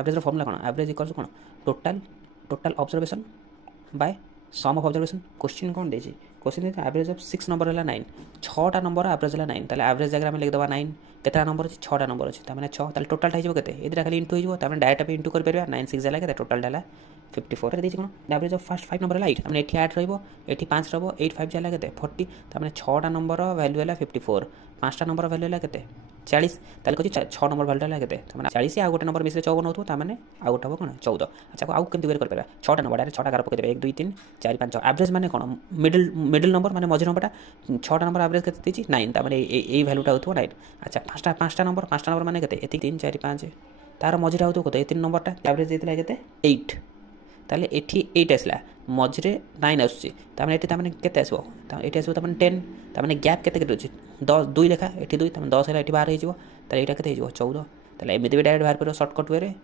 ଆଭରେଜର ଫର୍ମୁଲା କ'ଣ? Average equals କ'ଣ? Total observation by sum of observation. Question କ'ଣ ଦେଇଛି? क्वेश्चन ଦେଇଛି ଆଭରେଜ ଅଫ୍ 6 ନମ୍ବର ହେଲା 9, 6ଟା ନମ୍ବର ଆଭରେଜ ହେଲା 9, ତାହେଲେ ଆଭରେଜ ଜାଗାରେ ଆମେ ଲେଖିଦେବା 9। କେତେଟା ନମ୍ବର ଅଛି? 6ଟା ନମ୍ବର ଅଛି, ତାମାନେ 6, ତାହେଲେ ଟୋଟାଲଟା ହେଇଯିବ କେତେ? ଏ ଦୁଇଟା ଖାଲି ଇଣ୍ଟୁ ହେଇଯିବ, ତାମାନେ ଡାଇରେକ୍ଟ ଆମେ ଇଣ୍ଟୁ କରିପାରିବା। 9 6 ହେଲା କେତେ? ଟୋଟାଲଟା ହେଲା 54। ଦେଇଛି କ'ଣ? ଆଭରେଜ ଅଫ୍ ଫାର୍ଷ୍ଟ 5 ନମ୍ବର ହେଲା 8, ତାମାନେ ଏଠି 8 ରହିବ, ଏଠି 5 ରହିବ, 8 5 ହେଲା କେତେ? 40, ତାମାନେ 6ଟା ନମ୍ବର ଭ୍ୟାଲୁ ହେଲା 54, 5ଟା ନମ୍ବର ଭ୍ୟାଲୁ ହେଲା କେତେ? 40, ତାହେଲେ କହୁଛି 6 ନମ୍ବର ଭ୍ୟାଲୁ ହେଲା କେତେ? ତାମାନେ 40 ଆଉ ଗୋଟେ ନମ୍ବର ମିଶିଲେ 54 ହେଉଥିବ, ତାମାନେ ଆଉ ଗୋଟେ ହେବ କ'ଣ? 14। ଆଚ୍ଛା ଆଉ କେମିତି ବେର କରିପାରିବା? 6ଟା ନମ୍ବର ଡାଇରେକ୍ଟ 6ଟା ଗାର ପକେଇଦେବେ, 1 2 3 4 5 6। ଆଭରେଜ ମାନେ କ'ଣ? ମିଡିଲ୍ ନମ୍ବର ମାନେ ମଝି ନମ୍ବରଟା। 6ଟା ନମ୍ବର ଆଭରେଜ କେତେ ଦେଇଛି? 9, ତାମାନେ এই ଭ୍ୟାଲୁଟା ହେଉଥିବ 9। ଆଚ୍ଛା 5ଟା ନମ୍ବର ମାନେ କେତେ? ଏତିକି 3 4 5, ତାର ମଝିଟା ହେଉଥିବ କେତେ? ଏ 3 ନମ୍ବରଟା ଆଭରେଜ ଦେଇଥିଲା କେତେ? 8, ତାହେଲେ ଏଠି 8 ଆସିଲା, ମଝିରେ 9 ଆସୁଛି, ତାମାନେ ଏଠି ତାମାନେ କେତେ ଆସିବ? ଏଠି ଆସିବ ତାମାନେ 10, ତାମାନେ ଗ୍ୟାପ୍ କେତେ କେତେ ଅଛି? 2 ଲେଖା, ଏଠି 2, ତାମାନେ 10 ହେଲା, ଏଠି 12 ହେଇଯିବ, ତାହେଲେ ଏଇଟା କେତେ ହେଇଯିବ? 14। ତାହେଲେ ଏମିତି ବି ଡାଇରେକ୍ଟ ବାହାର କରିବ ସର୍ଟକଟ୍ ୱେରେ।